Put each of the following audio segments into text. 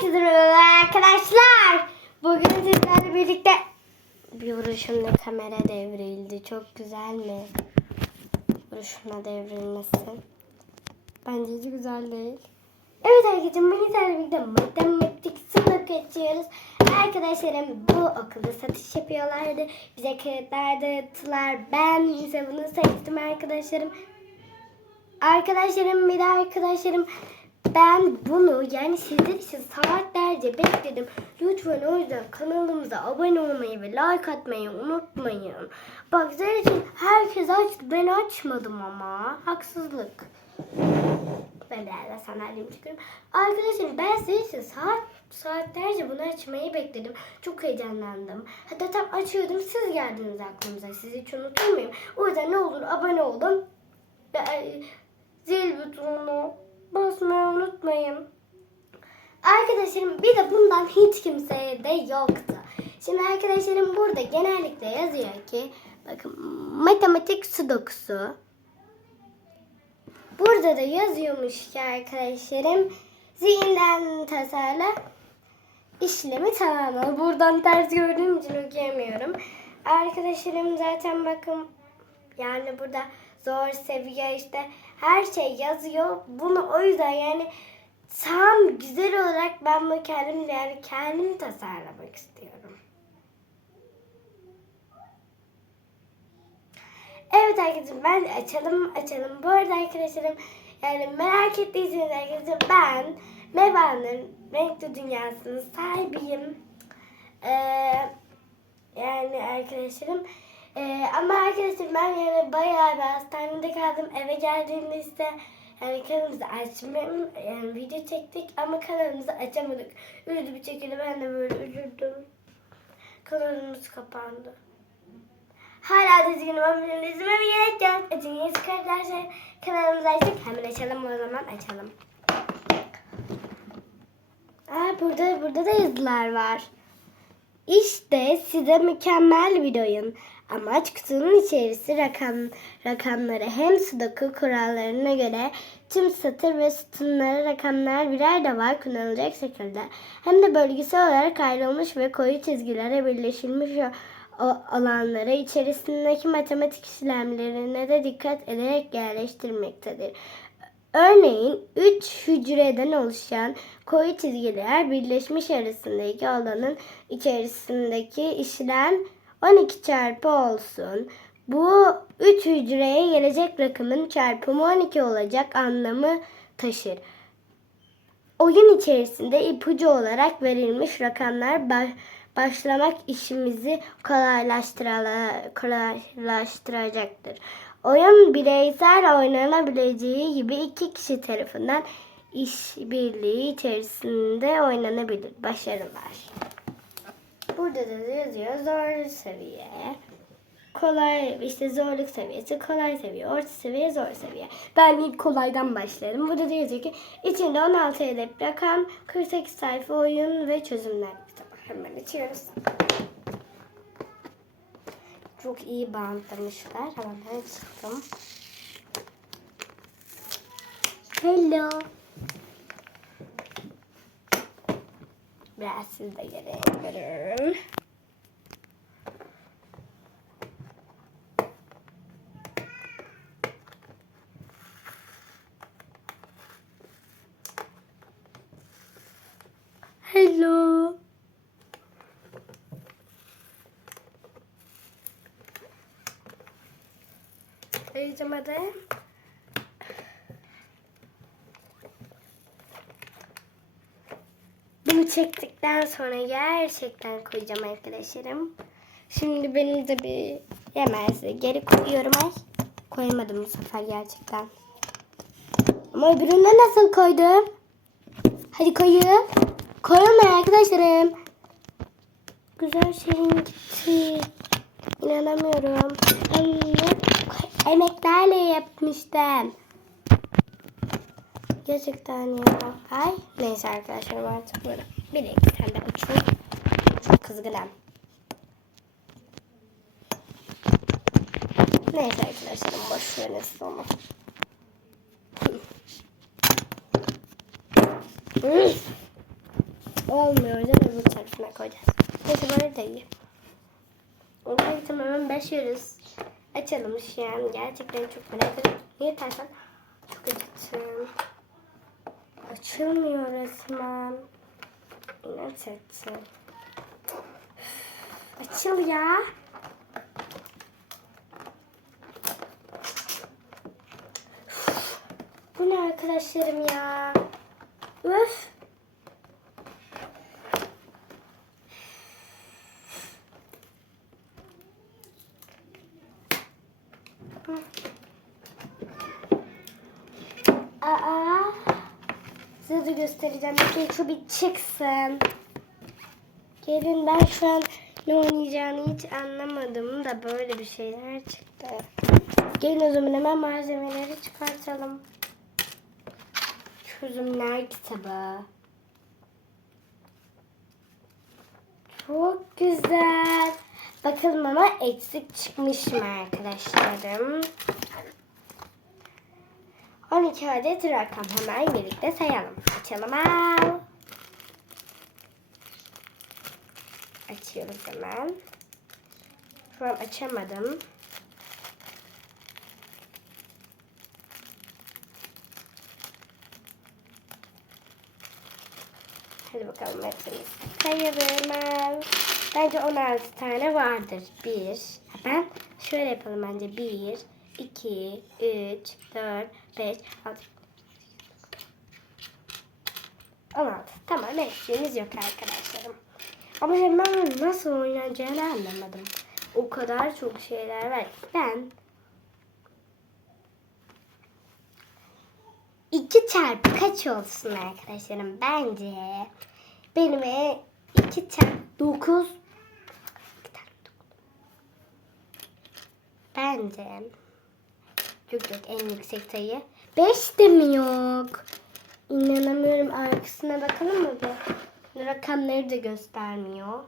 Herkese merhaba arkadaşlar. Bugün sizlerle birlikte bir vuruşumda kamera devrildi. Çok güzel mi? Vuruşumla devrilmesi. Bence hiç güzel değil. Evet arkadaşlar bugün sizlerle birlikte matematik sınıf geçiyoruz. Arkadaşlarım bu okulda satış yapıyorlardı. Bize kağıtlar dağıttılar. Ben bunu seçtim arkadaşlarım. Arkadaşlarım bir de arkadaşlarım ben bunu yani sizler için saatlerce bekledim. Lütfen o yüzden kanalımıza abone olmayı ve like atmayı unutmayın. Bak için herkes açtı. Ben açmadım ama. Haksızlık. Ben de hala sandalyemi çıkıyorum. Arkadaşlarım ben sizin için saat saatlerce bunu açmayı bekledim. Çok heyecanlandım. Hatta tam açıyordum siz geldiniz aklımıza. Sizi hiç unutur muyum? O yüzden ne olur abone olun. Ve zil butonunu basmayı unutmayın. Arkadaşlarım bir de bundan hiç kimseye de yoktu. Şimdi arkadaşlarım burada genellikle yazıyor ki bakın matematik sudokusu. Burada da yazıyormuş ki arkadaşlarım zihinden tasarla işlemi tamamla. Buradan ters gördüğüm için okuyamıyorum. Arkadaşlarım zaten bakın yani burada zor seviye işte her şey yazıyor. Bunu o yüzden yani tam güzel olarak ben bunu kendim yani kendim tasarlamak istiyorum. Evet arkadaşlar ben açalım açalım. Bu arada arkadaşlarım yani merak ettiyseniz arkadaşlar ben Meva'nın renkli dünyasının sahibiyim. Ee, yani arkadaşlarım ee, ama arkadaşlar ben yani bayağı bir hastanede kaldım. Eve geldiğimde ise yani kanalımızı açmam yani video çektik ama kanalımızı açamadık. Üzüldü bir şekilde ben de böyle üzüldüm. Kanalımız kapandı. Hala ama benim üzülmeme gerek yok. Çünkü sık arkadaşlar kanalımızı açtık. Hemen açalım o zaman açalım. Aa, burada burada da yazılar var. İşte size mükemmel bir oyun. Amaç kutunun içerisi rakam, rakamları hem sudoku kurallarına göre tüm satır ve sütunlara rakamlar birer defa kullanılacak şekilde hem de bölgesel olarak ayrılmış ve koyu çizgilere birleşilmiş o- olanları içerisindeki matematik işlemlerine de dikkat ederek yerleştirmektedir. Örneğin 3 hücreden oluşan koyu çizgiler birleşmiş arasındaki alanın içerisindeki işlem 12 çarpı olsun. Bu 3 hücreye gelecek rakamın çarpımı 12 olacak anlamı taşır. Oyun içerisinde ipucu olarak verilmiş rakamlar ba- başlamak işimizi kolaylaştıra- kolaylaştıracaktır. Oyun bireysel oynanabileceği gibi iki kişi tarafından işbirliği içerisinde oynanabilir. Başarılar. Burada da yazıyor zor seviye. Kolay işte zorluk seviyesi, kolay seviye, orta seviye, zor seviye. Ben ilk kolaydan başlarım. Burada da yazıyor ki içinde 16 hedef rakam, 48 sayfa oyun ve çözümler kitabı. Hemen açıyoruz. Çok iyi bantlamışlar. Hemen açtım. Hello. Biraz siz de görün. Hello. Heyecan hadi. Çektikten sonra gerçekten koyacağım arkadaşlarım. Şimdi benim de bir yemezse geri koyuyorum ay. Koymadım bu sefer gerçekten. Ama öbüründe nasıl koydum? Hadi koyun. Koyun arkadaşlarım. Güzel şeyim gitti. İnanamıyorum. Em- Emeklerle yapmıştım. Gerçekten ya. Ay. Neyse arkadaşlar artık böyle. Dakika sen de uçur. Kızgınım. Neyse arkadaşlar boş verin olmuyor. Yüzden öbür tarafına koyacağız. Neyse böyle de iyi. Okey tamam hemen başlıyoruz. Açalım şu an. Gerçekten çok merak ediyorum. Niye tersen? Çok acıktım. Açılmıyor resmen. İnat etti. Açıl ya. Bu ne arkadaşlarım ya? Öf. Aa. De göstereceğim. Bakın şu bir çıksın. Gelin ben şu an ne oynayacağını hiç anlamadım da böyle bir şeyler çıktı. Gelin o zaman hemen malzemeleri çıkartalım. Çözümler kitabı. Çok güzel. Bakalım ama eksik çıkmış mı arkadaşlarım? 12 adet rakam hemen birlikte sayalım. Açalım al. Açıyoruz hemen. Şu an açamadım. Hadi bakalım hepsini sayalım. al. Bence 16 tane vardır. 1. Ben şöyle yapalım bence. 1, 2, 3, 4, 5, 6. 16. Tamam eksiğimiz yok arkadaşlarım. Ama bunu nasıl oynayacağını anlamadım. O kadar çok şeyler var. Ben 2 çarpı kaç olsun arkadaşlarım? Bence benim 2 çarpı 9 Bence yok yok en yüksek sayı 5 de mi yok? İnanamıyorum arkasına bakalım mı bir? Rakamları da göstermiyor.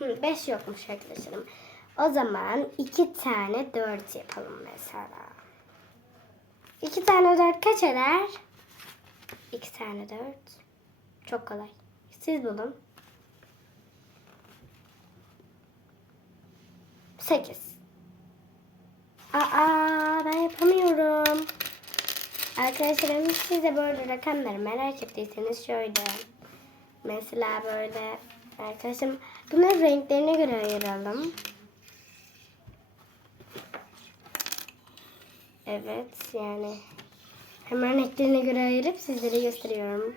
5 yokmuş arkadaşlarım. O zaman iki tane 4 yapalım mesela. İki tane 4 kaç eder? İki tane 4. Çok kolay. Siz bulun. 8. Aa ben yapamıyorum. Arkadaşlarım siz de böyle rakamları merak ettiyseniz şöyle. Mesela böyle arkadaşım bunları renklerine göre ayıralım. Evet yani hemen renklerine göre ayırıp sizlere gösteriyorum.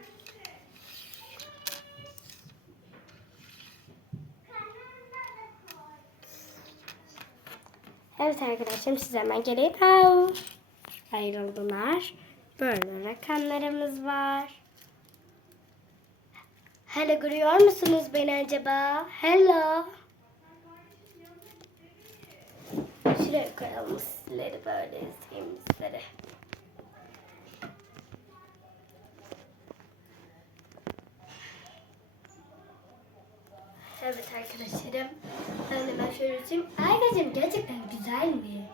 Evet arkadaşlarım siz hemen al. Ayrıldılar. Böyle rakamlarımız var. Hello görüyor musunuz beni acaba? Hello. Şuraya koyalım sizleri böyle izleyeyim sizleri. Evet arkadaşlarım. Ben de ben şöyle açayım. Arkadaşım gerçekten güzel mi?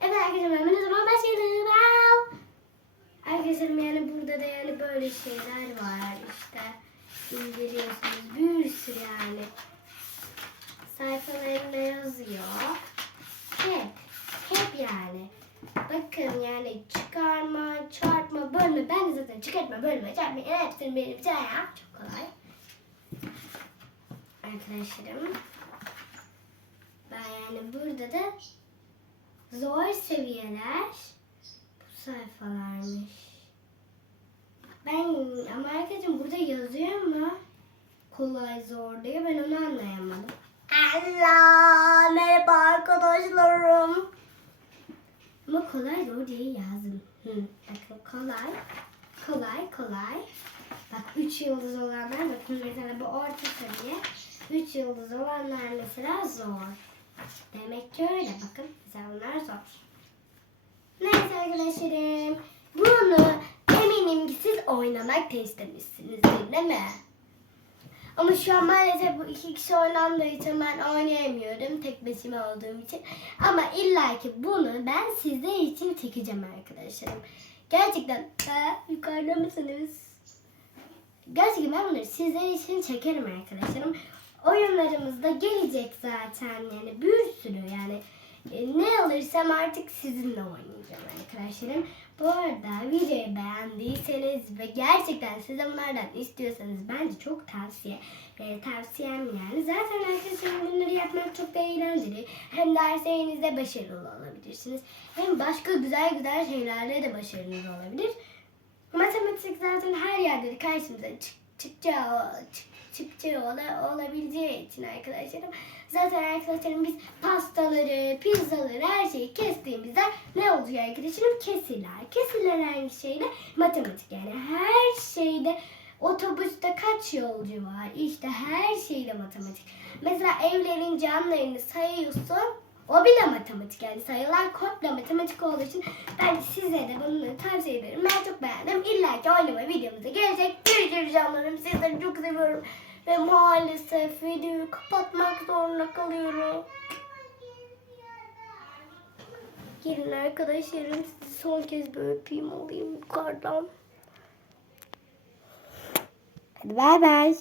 Evet arkadaşlar ben ne zaman başlayalım? Wow. Arkadaşlarım yani burada da yani böyle şeyler var işte. İndiriyorsunuz bir sürü yani. Sayfalarında yazıyor. Hep, hep yani. Bakın yani çıkarma, çarpma, bölme. Ben çıkartma, bölme, çarpma. Hepsini için ya. Çok kolay. Arkadaşlarım. Ben yani burada da zor seviyeler bu sayfalarmış. Ben ama arkadaşım burada yazıyor mu? Kolay zor diye ben onu anlayamadım. Allah merhaba arkadaşlarım. Ama kolay zor diye yazdım. Hı, bakın kolay. Kolay kolay. Bak 3 yıldız olanlar bakın mesela bu orta seviye. 3 yıldız olanlar mesela zor. Demek ki öyle bakın. Mesela onlar zor. Neyse arkadaşlarım. Bunu eminim ki siz oynamak da istemişsinizdir değil mi? Ama şu an maalesef bu iki kişi oynandığı için ben oynayamıyorum. Tek başıma olduğum için. Ama illaki bunu ben sizler için çekeceğim arkadaşlarım. Gerçekten Aa, yukarıda mısınız? Gerçekten ben bunları sizler için çekerim arkadaşlarım. Oyunlarımız da gelecek zaten yani bir sürü yani. E, Ne alırsam artık sizinle oynayacağım arkadaşlarım. Bu arada videoyu beğendiyseniz ve gerçekten siz bunlardan istiyorsanız bence çok tavsiye e, tavsiyem yani. Zaten arkadaşlar bunları yapmak çok da eğlenceli. Hem derslerinizde başarılı olabilirsiniz. Hem başka güzel güzel şeylerle de başarılı olabilir. Matematik zaten her yerde de karşımıza çık, çıkacağı, çık, çıkacağı ola, olabileceği için arkadaşlarım. Zaten arkadaşlarım biz pastaları, pizzaları her şeyi kestiğimizde ne oluyor arkadaşlarım? Kesirler. Kesirler hangi şeyde? Matematik yani her şeyde otobüste kaç yolcu var? İşte her şeyde matematik. Mesela evlerin camlarını sayıyorsun. O bile matematik yani sayılar komple matematik olduğu için ben size de bunu tavsiye ederim. Ben çok beğendim. İlla ki oynama videomuzda gelecek. Canlarım. Sizleri çok seviyorum. Ve maalesef videoyu kapatmak zorunda kalıyorum. Gelin arkadaşlarım sizi son kez bir öpeyim alayım yukarıdan. Hadi bay bay.